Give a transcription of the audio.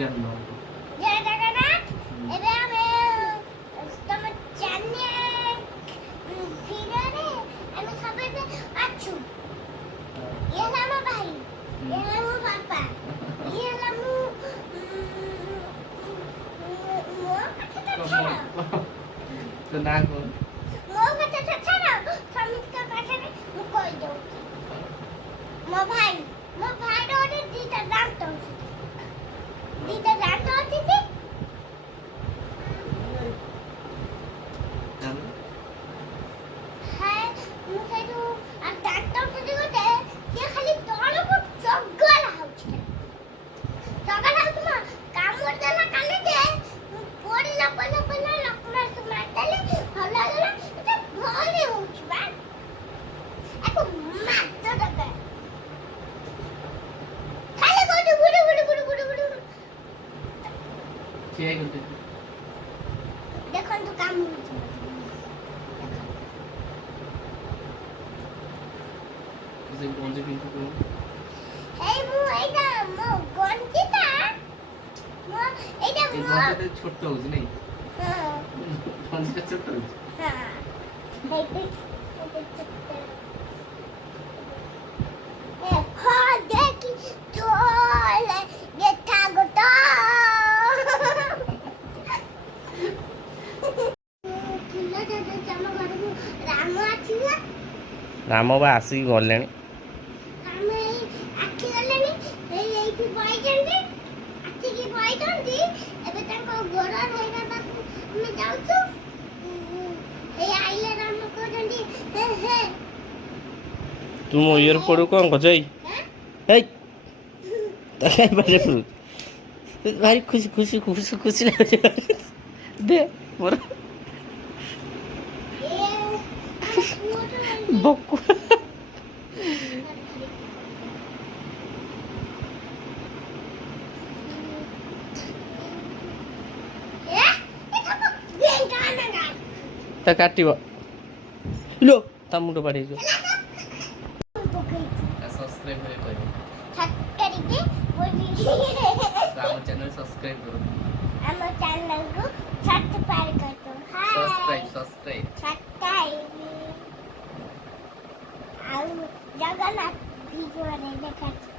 জয় জগন্নাথ। ଏବେ ଆମେ ତମ ଚ୍ୟାନେଲ ଭିଡ଼ିଓରେ ଆମେ ସବୁବେଳେ ଅଛୁ। ଇଏ ହେଲା ମୋ ଭାଇ, ଇଏ ହେଲା ମୋ ବାପା, ଇଏ ହେଲା ମୋ କଥା ଛାଡ଼। तो ना को ମୋ କଥା ଛାଡ଼, ସମସ୍ତଙ୍କ ପାଖରେ ମୁଁ କହିଦେଉଛି। ମୋ ଭାଇର ଗୋଟେ ଦିଟା ଦାନ୍ତ ଅଛି, ଦିଟା ଦାନ୍ତ ଅଛି ଯେ ମୁଁ ସେଇଠୁ ଦାନ୍ତ ଅଛି ଗୋଟେ, ସିଏ ଖାଲି ତଳକୁ ଚଗଲା ହଉଛି, କାମୁଡ଼ି ଦେଲା କାଲି ଯେ ପଡ଼ିଲା ଲୋକମାନଙ୍କୁ ମାରିଦେଲେ ଭଲ ହେଇଗଲା। ଏଟା ଭଲ ହଉଛି ବା, ଆକୁ ମାର ଦରକାର। ଖାଲି ଗୁଡୁ ଗୁଡୁ ଗୁଡୁ ଗୁଡୁ ଗୁଡୁ ଗୁଡୁ क्या करते थे ଦେଖନ୍ତୁ କାମୁଡୁଛି। जैसे कौन से पिंक को ଏଇ ମୁଁ ଏଇଟା ମୋ ଗଞ୍ଜିଟା ଏଇଟା एक ମୋ बात है छोटा हो नहीं ହଁ कौन से छोटा हो ହଁ ଦେଖି ତୋଳେ ଦେଖା ଗୋଟା ଫୁଲ ଯାଉଛି ଆମ ଘରକୁ। ରାମ ଆସିଲା, ରାମ ବା ଆସିକି ଗଲେଣି। ରାମ ଏଇ ଆସିଗଲେଣି, ଏଇଠି ବଇଛନ୍ତି, ଆସିକି ବଇଛନ୍ତି। ଏବେ ତାଙ୍କ ଗୋଡ଼ ଧୋଇବା ପାଖକୁ ଆମେ ଯାଉଛୁ। ଏଇ ଆଇଲେ ରାମ କହୁଛନ୍ତି ହେ ହେ ତୁ ମୋ ଇୟର ପଡୁ କଣ କରୁଛ? ଏଇ ତା କାଇଁ ବାଡେ ପଡୁ? ଭାରି ଖୁସି ଖୁସି ଖୁସି ଖୁସି ଲାଗୁଛି ଦେ ମୋର ବକୁ ତା କାଟିବ लो ତା ମୁଣ୍ଡ ବାଡେଇ ଯିବ। सब्सक्राइब करे कोई छटकरिके राम चैनल सब्सक्राइब करो ଆମ ଚ୍ୟାନେଲକୁ ସବସ୍କ୍ରାଇବ କରନ୍ତୁ। सब्सक्राइब ଆଉ ଜଗନ୍ନାଥ ଭିଡ଼ିଓରେ ଦେଖାଯିବ।